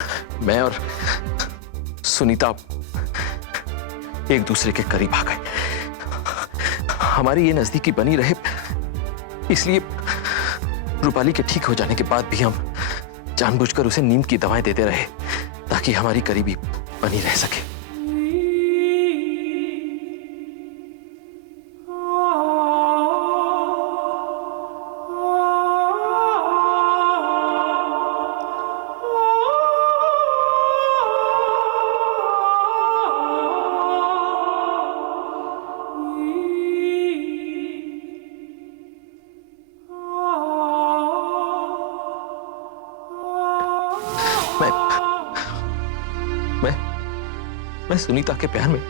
मैं और सुनीता एक दूसरे के करीब आ गए। हमारी ये नजदीकी बनी रहे, इसलिए रूपाली के ठीक हो जाने के बाद भी हम जानबूझकर उसे नींद की दवाएं देते रहे ताकि हमारी करीबी बनी रह सके। मैं सुनीता के प्यार में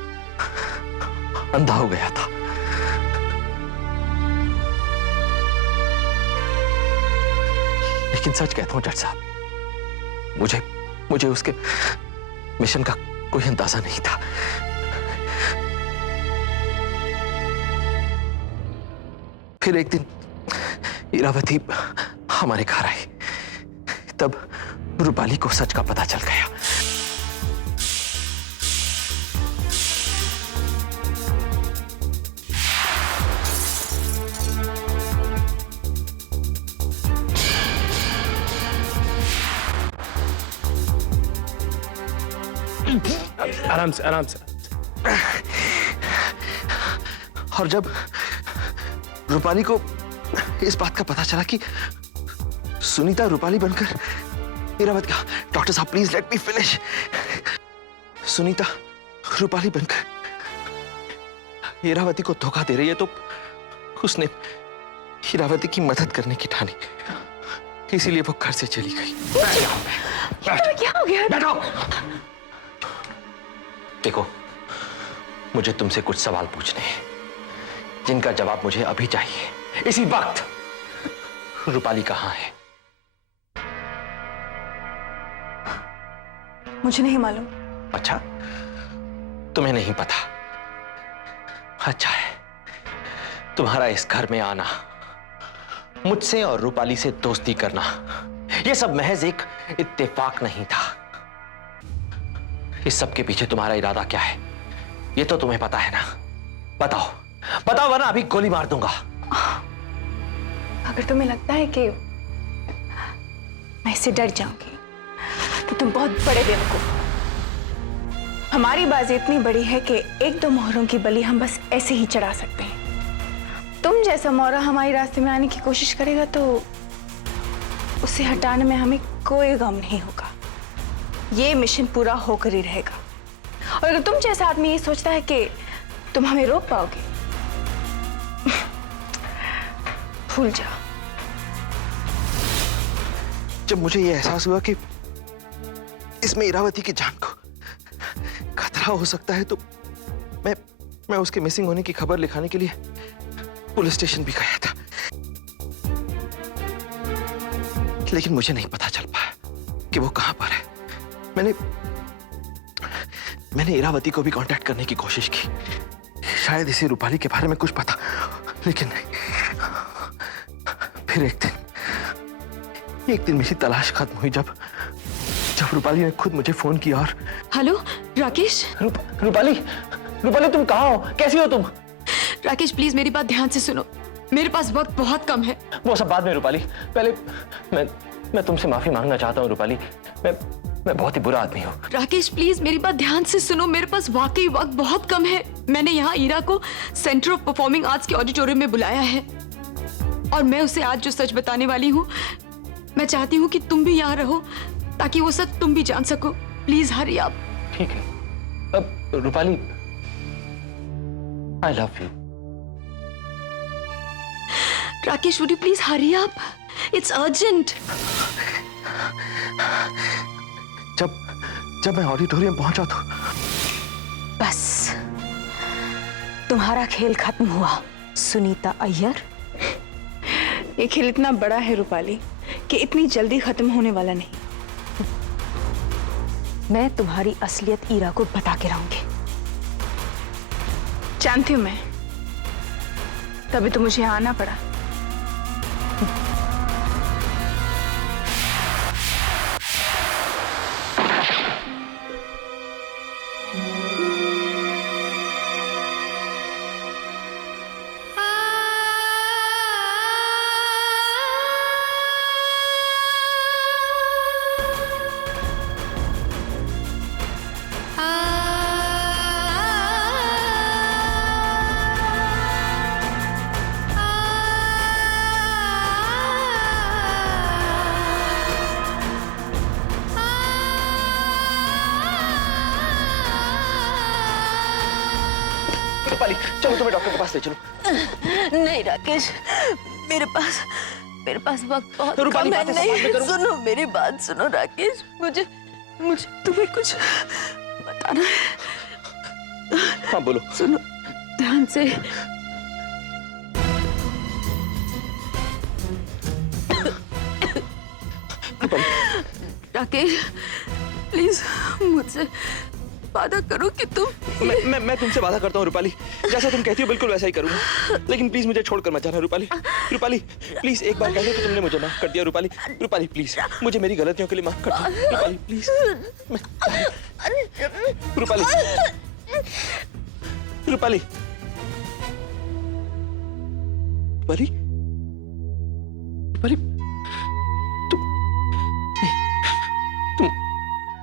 अंधा हो गया था। लेकिन सच कहता हूं जज साहब, मुझे उसके मिशन का कोई अंदाजा नहीं था। फिर एक दिन इरावती हमारे घर आई, तब रूपाली को सच का पता चल गया। आराम से आराम से। और जब रूपाली को इस बात का पता चला कि सुनीता रूपाली बनकर इरावती का, डॉक्टर साहब please let me finish, Sunita Rupali बनकर इरावती को धोखा दे रही है, तो उसने इरावती की मदद करने की ठानी, इसीलिए वो घर से चली गई। क्या हो गया? बैठो। देखो, मुझे तुमसे कुछ सवाल पूछने हैं जिनका जवाब मुझे अभी चाहिए, इसी वक्त। रूपाली कहाँ है? मुझे नहीं मालूम। अच्छा, तुम्हें नहीं पता? अच्छा है, तुम्हारा इस घर में आना, मुझसे और रूपाली से दोस्ती करना, यह सब महज एक इत्तेफाक नहीं था। इस सब के पीछे तुम्हारा इरादा क्या है, यह तो तुम्हें पता है ना? बताओ बताओ, वरना अभी गोली मार दूंगा। अगर तुम्हें लगता है कि मैं इससे डर जाऊंगी तो तुम बहुत बड़े बेवकूफ। हमारी बाजी इतनी बड़ी है कि एक दो मोहरों की बलि हम बस ऐसे ही चढ़ा सकते हैं। तुम जैसा मोहरा हमारे रास्ते में आने की कोशिश करेगा तो उसे हटाने में हमें कोई गम नहीं होगा। ये मिशन पूरा होकर ही रहेगा। और अगर तुम जैसा आदमी ये सोचता है कि तुम हमें रोक पाओगे, भूल जाओ। जब मुझे यह एहसास हुआ कि इसमें इरावती की जान को खतरा हो सकता है, तो मैं उसके मिसिंग होने की खबर लिखाने के लिए पुलिस स्टेशन भी गया था। लेकिन मुझे नहीं पता चल पाया कि वो कहां पर है। मैंने इरावती को भी कांटेक्ट करने की कोशिश की, शायद इसे रूपाली के बारे में कुछ पता, लेकिन नहीं। फिर एक दिन मेरी तलाश खत्म हुई जब रूपाली ने खुद मुझे फोन किया और... हेलो राकेश। रूपाली तुम कहाँ हो? कैसी हो तुम? राकेश प्लीज मेरी बात ध्यान से सुनो, मेरे पास वक्त बहुत कम है। वो सब बाद में रूपाली, पहले मैं तुमसे माफी मांगना चाहता हूँ रूपाली। मैं बहुत ही बुरा आदमी हूँ। राकेश प्लीज मेरी बात ध्यान से सुनो, मेरे पास वाकई वक्त बहुत कम है। मैंने यहाँ ईरा को सेंटर ऑफ परफॉर्मिंग आर्ट्स के ऑडिटोरियम में बुलाया है और मैं उसे आज जो सच बताने वाली हूँ, मैं चाहती हूँ कि तुम भी यहाँ रहो ताकि वो सच तुम भी जान सको। प्लीज हरी आप। ठीक है। अब Rupali, I love you. Rakesh would you please hurry आप, इट्स अर्जेंट। जब मैं ऑडिटोरियम पहुंचा तो बस तुम्हारा खेल खत्म हुआ सुनीता अय्यर। ये खेल इतना बड़ा है रूपाली कि इतनी जल्दी खत्म होने वाला नहीं। मैं तुम्हारी असलियत ईरा को बता के रहूंगी। जानती हूं मैं, तभी तो मुझे आना पड़ा। रूपाली चलो तुम्हें डॉक्टर के पास ले चलो। नहीं राकेश, मेरे पास वक्त बहुत रूपाली, कम है। बातें संभाल के नहीं करो। सुनो, मेरी बात सुनो राकेश, मुझे तुम्हें कुछ बताना है। हाँ बोलो। सुनो ध्यान से। राकेश प्लीज मुझसे वादा करो कि तुम मैं तुमसे वादा करता हूँ रूपाली, जैसा तुम कहती हो बिल्कुल वैसा ही करूंगा, लेकिन प्लीज मुझे छोड़कर मत जाना रूपाली। रूपाली प्लीज एक बार कह दो कि तुमने मुझे माफ कर दिया रूपाली। रूपाली प्लीज मुझे मेरी गलतियों के लिए माफ कर दो रूपाली प्लीज। रूपाली रूपाली रूपाली रूपाली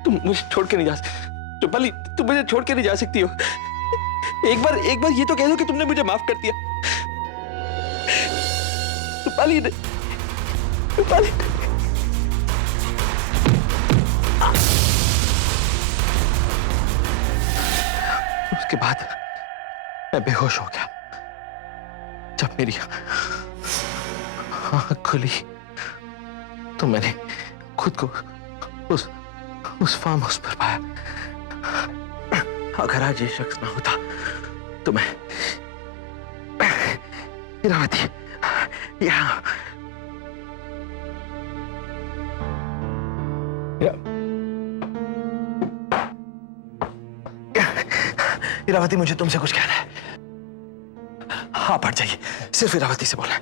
तुम मुझे छोड़ के नहीं जा सकती रूपाली, तुम मुझे छोड़ के नहीं जा सकती हो। एक बार ये तो कह दो कि तुमने मुझे माफ कर दिया रूपाली। रूपाली उसके बाद मैं बेहोश हो गया। जब मेरी आंख खुली तो मैंने खुद को उस फार्म हाउस पर पाया। अगर आज ये शख्स ना होता तो मैं इरावती यहाँ इरावती मुझे तुमसे कुछ कहना है। हाँ बढ़ जाइए, सिर्फ इरावती से बोलना है।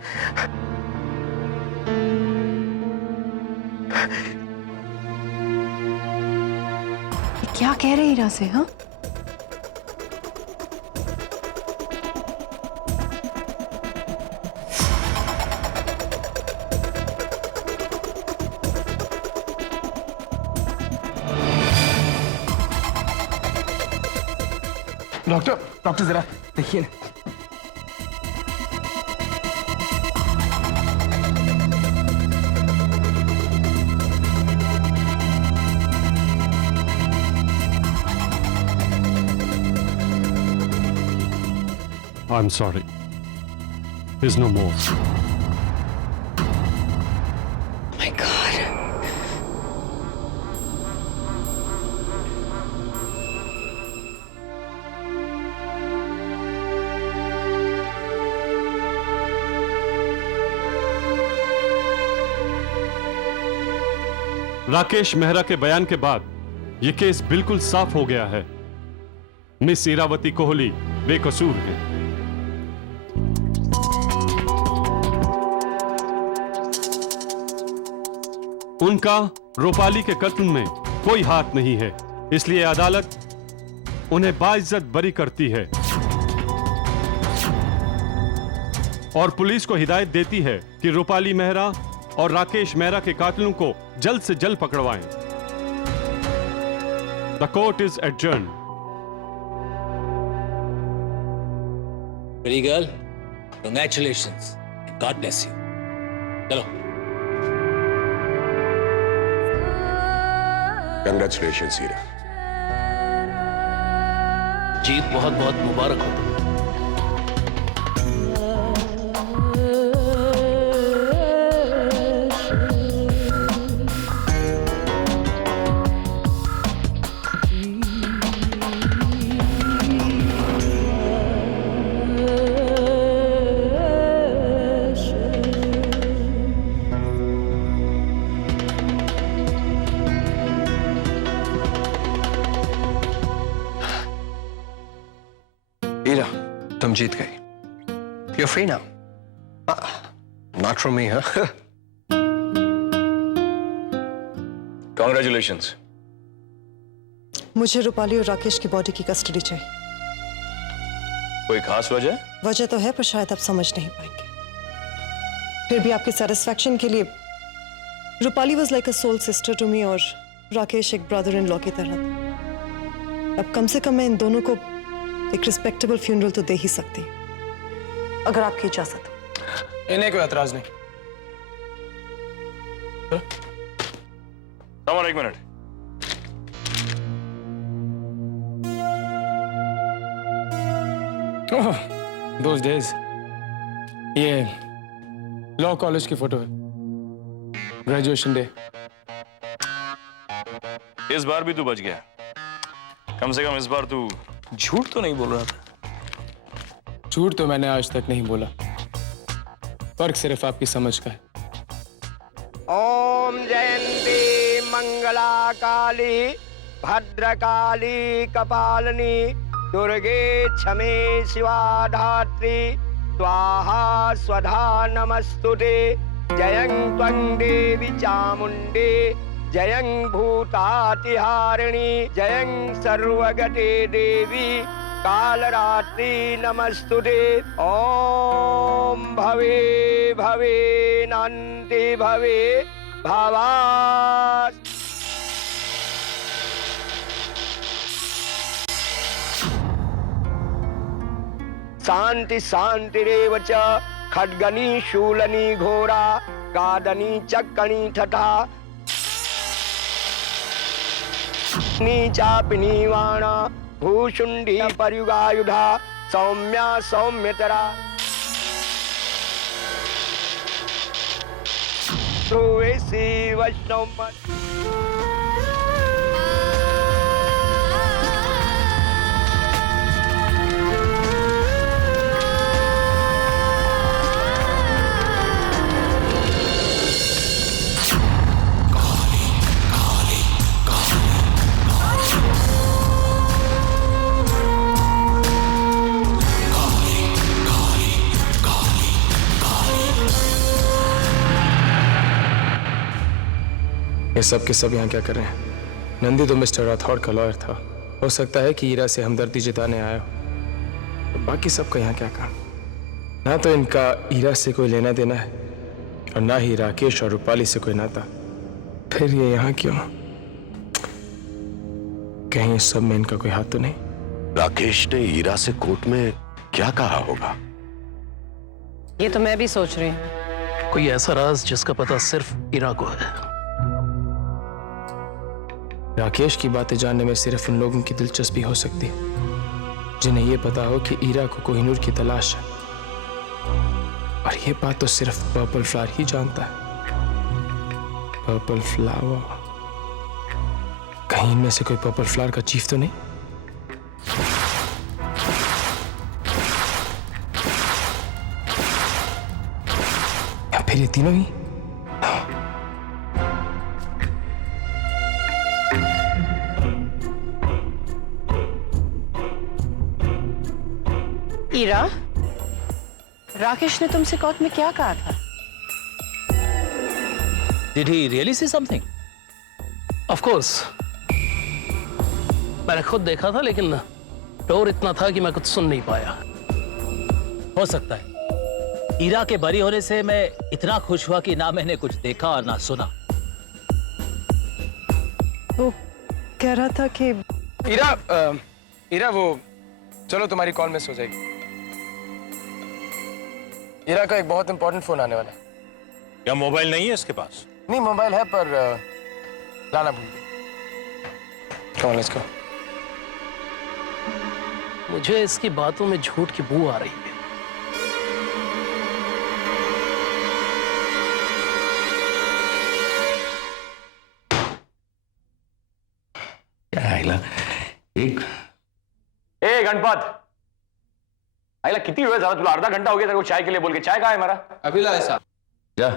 क्या कह रहे हीरा से? हाँ डॉक्टर जरा देखिए ना। I'm sorry. There's no more. my God. Rakesh Mehra के बयान के बाद यह केस बिल्कुल साफ हो गया है। मिस इरावती कोहली बेकसूर है। उनका रूपाली के कत्ल में कोई हाथ नहीं है, इसलिए अदालत उन्हें बाइज्जत बरी करती है और पुलिस को हिदायत देती है कि रूपाली मेहरा और राकेश मेहरा के कातिलों को जल्द से जल्द पकड़वाएं। The court is adjourned. Pretty girl, congratulations. God bless you. चलो। Congratulations, हीरा। जीत बहुत बहुत मुबारक हो तुम्हें। हीरा, तुम जीत गई। You're free now. Not from me, huh? Congratulations. मुझे रूपाली और राकेश की बॉडी की कस्टडी चाहिए। कोई खास वजह? वजह तो है, पर शायद आप समझ नहीं पाएंगे। फिर भी आपके सेटिस्फैक्शन के लिए, Rupali was like a soul sister to me और राकेश एक ब्रदर इन लॉ की तरह था। अब कम से कम मैं इन दोनों को एक रिस्पेक्टेबल फ्यूनरल तो दे ही सकती हूँ, अगर आपकी इजाजत हो। इन्हें कोई एतराज नहीं। सामान एक मिनट। Those days. ये लॉ कॉलेज की फोटो है, ग्रेजुएशन डे। इस बार भी तू बच गया। कम से कम इस बार तू झूठ तो नहीं बोल रहा था। झूठ तो मैंने आज तक नहीं बोला, फर्क सिर्फ आपकी समझ का है। ओम जयंती मंगला काली भद्रकाली कपालिनी दुर्गे क्षमे शिवा धात्री स्वाहा स्वधा नमस्तुते। जयं त्वं देवी चामुंडे जयं भूतातिहारिणी जयं सर्वगते देवी कालरात्रि नमस्तुते। ओम भवे भवे नान्ति भवे भवात्। शांति शांतिरेव च। खड्गनी शूलनी घोरा गादनी चक्कनी तथा चापि नीवाणा भूषुंडी पर्युगायुधा सौम्या सौम्यतरा। ध्रुवेशी वैष्णव। ये सब के सब यहाँ क्या कर रहे हैं? नंदी तो मिस्टर राठौड़ का लॉयर था, हो सकता है कि ईरा से हमदर्दी जताने आया हो। तो बाकी सबका यहाँ क्या काम? ना तो इनका ईरा से कोई लेना देना है और ना ही राकेश और रूपाली से कोई नाता। फिर ये यहाँ क्यों? कहीं इस सब में इनका कोई हाथ तो नहीं? राकेश ने ईरा से कोर्ट में क्या कहा होगा? ये तो मैं भी सोच रही हूँ। कोई ऐसा राज जिसका पता सिर्फ ईरा को है। राकेश की बातें जानने में सिर्फ उन लोगों की दिलचस्पी हो सकती है जिन्हें यह पता हो कि ईरा को कोहिनूर की तलाश है, और ये बात तो सिर्फ पर्पल फ्लावर ही जानता है। पर्पल फ्लावर, कहीं इनमें से कोई पर्पल फ्लावर का चीफ तो नहीं? या फिर ये तीनों ही? ईरा, राकेश ने तुमसे कोर्ट में क्या कहा था? Did he really say something? Of course मैंने खुद देखा था, लेकिन डोर इतना था कि मैं कुछ सुन नहीं पाया। हो सकता है ईरा के बरी होने से मैं इतना खुश हुआ कि ना मैंने कुछ देखा और ना सुना। वो कह रहा था कि ईरा वो चलो तुम्हारी कॉल मिस हो जाएगी। ईरा का एक बहुत इंपॉर्टेंट फोन आने वाला है। क्या मोबाइल नहीं है इसके पास? नहीं, मोबाइल है पर लाना भूल गई। Come on, let's go. मुझे इसकी बातों में झूठ की बू आ रही है। गणपत आईला किती वेळ झाला तुला? अर्धा घंटा हो गया तेरे को चाय के लिए बोल के। चाय कहाँ है हमारा? अभी लाए साहब। जा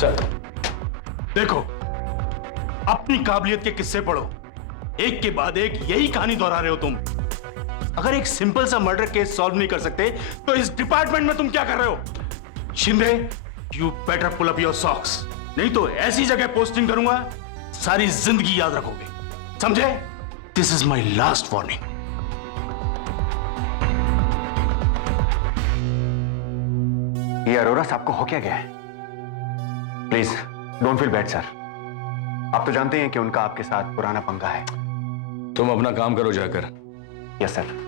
सर। देखो, अपनी काबिलियत के किस्से पढ़ो, एक के बाद एक यही कहानी दोहरा रहे हो तुम। अगर एक सिंपल सा मर्डर केस सॉल्व नहीं कर सकते तो इस डिपार्टमेंट में तुम क्या कर रहे हो? Shinde, you better pull up your socks, नहीं तो ऐसी जगह पोस्टिंग करूंगा सारी जिंदगी याद रखोगे, समझे? This is my last warning. ये अरोरा साहब को हो क्या गया है? Please don't feel bad sir. आप तो जानते हैं कि उनका आपके साथ पुराना पंगा है। तुम अपना काम करो जाकर। Yes sir.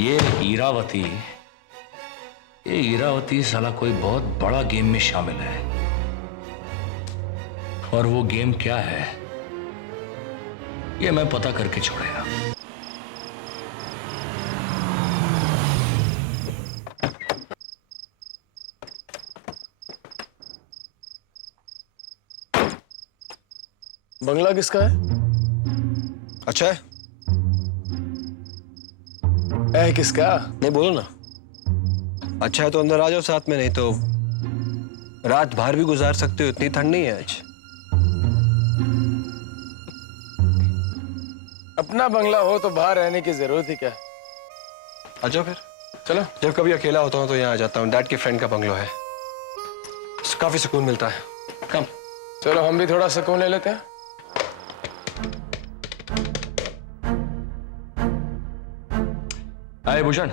ये ईरावती साला कोई बहुत बड़ा गेम में शामिल है। और वो गेम क्या है ये मैं पता करके छोड़ेगा। बंगला किसका है? अच्छा है किसका? नहीं बोलो ना। अच्छा है तो अंदर आ जाओ साथ में, नहीं तो रात बाहर भी गुजार सकते हो, इतनी ठंड नहीं है आज। अपना बंगला हो तो बाहर रहने की जरूरत ही क्या? आ जाओ फिर। चलो। जब कभी अकेला होता हूँ तो यहाँ आ जाता हूँ। डैड के फ्रेंड का बंगलो है, काफी सुकून मिलता है। कम। चलो हम भी थोड़ा सुकून ले लेते हैं। हाय भूषण,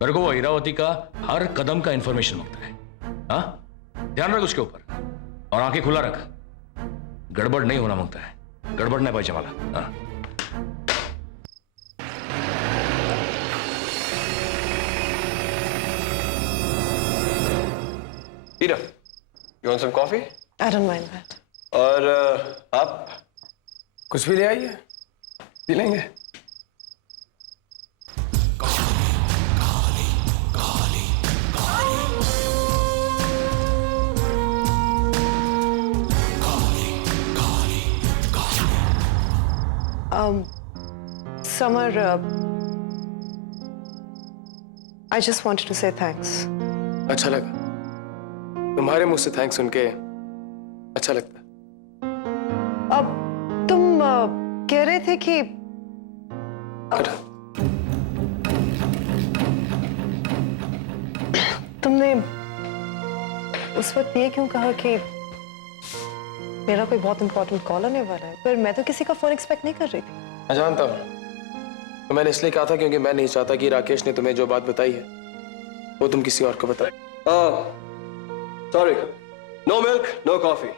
मेरे को वो ईरावती का हर कदम का इंफॉर्मेशन मिलता है। हाँ, ध्यान रख उसके ऊपर और आंखें खुला रख। गड़बड़ नहीं होना मांगता है, गड़बड़ नहीं पाहिजे मला। हाँ। Ira, you want some coffee? I don't mind that. और आप कुछ भी ले आइए, पी लेंगे। Summer, I just wanted to say thanks. अच्छा लगा, तुम्हारे मुंह से थैंक्स सुन के अच्छा लगता है। अब तुम कह रहे थे कि तुमने उस वक्त ये क्यों कहा कि मेरा कोई बहुत इंपॉर्टेंट कॉल आने वाला है? पर मैं तो किसी का फोन एक्सपेक्ट नहीं कर रही थी। मैं जानता हूँ, तो मैंने इसलिए कहा था क्योंकि मैं नहीं चाहता कि राकेश ने तुम्हें जो बात बताई है वो तुम किसी और को बताओ। Sorry, no milk no coffee.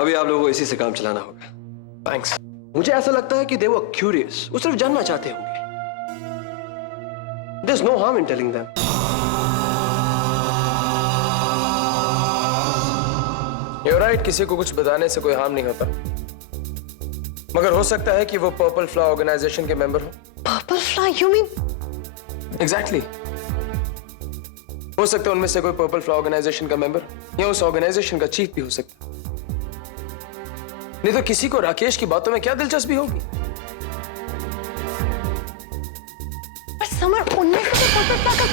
अभी आप लोगों को इसी से काम चलाना होगा। थैंक्स। मुझे ऐसा लगता है कि दे वर क्यूरियस, वो सिर्फ जानना चाहते होंगे। There's no harm in telling them. You're right, किसी को कुछ बताने से कोई हार्म नहीं होता, मगर हो सकता है कि वो पर्पल फ्लावर ऑर्गेनाइजेशन के मेंबर हो। Purple flower, you mean? Exactly. हो सकता है उनमें से कोई पर्पल फ्लावर ऑर्गेनाइजेशन का मेंबर या उस ऑर्गेनाइजेशन का चीफ भी हो सकता है। नहीं तो किसी को राकेश की बातों में क्या दिलचस्पी होगी? पर समर, उनमें से तो पर्पल फ्लावर का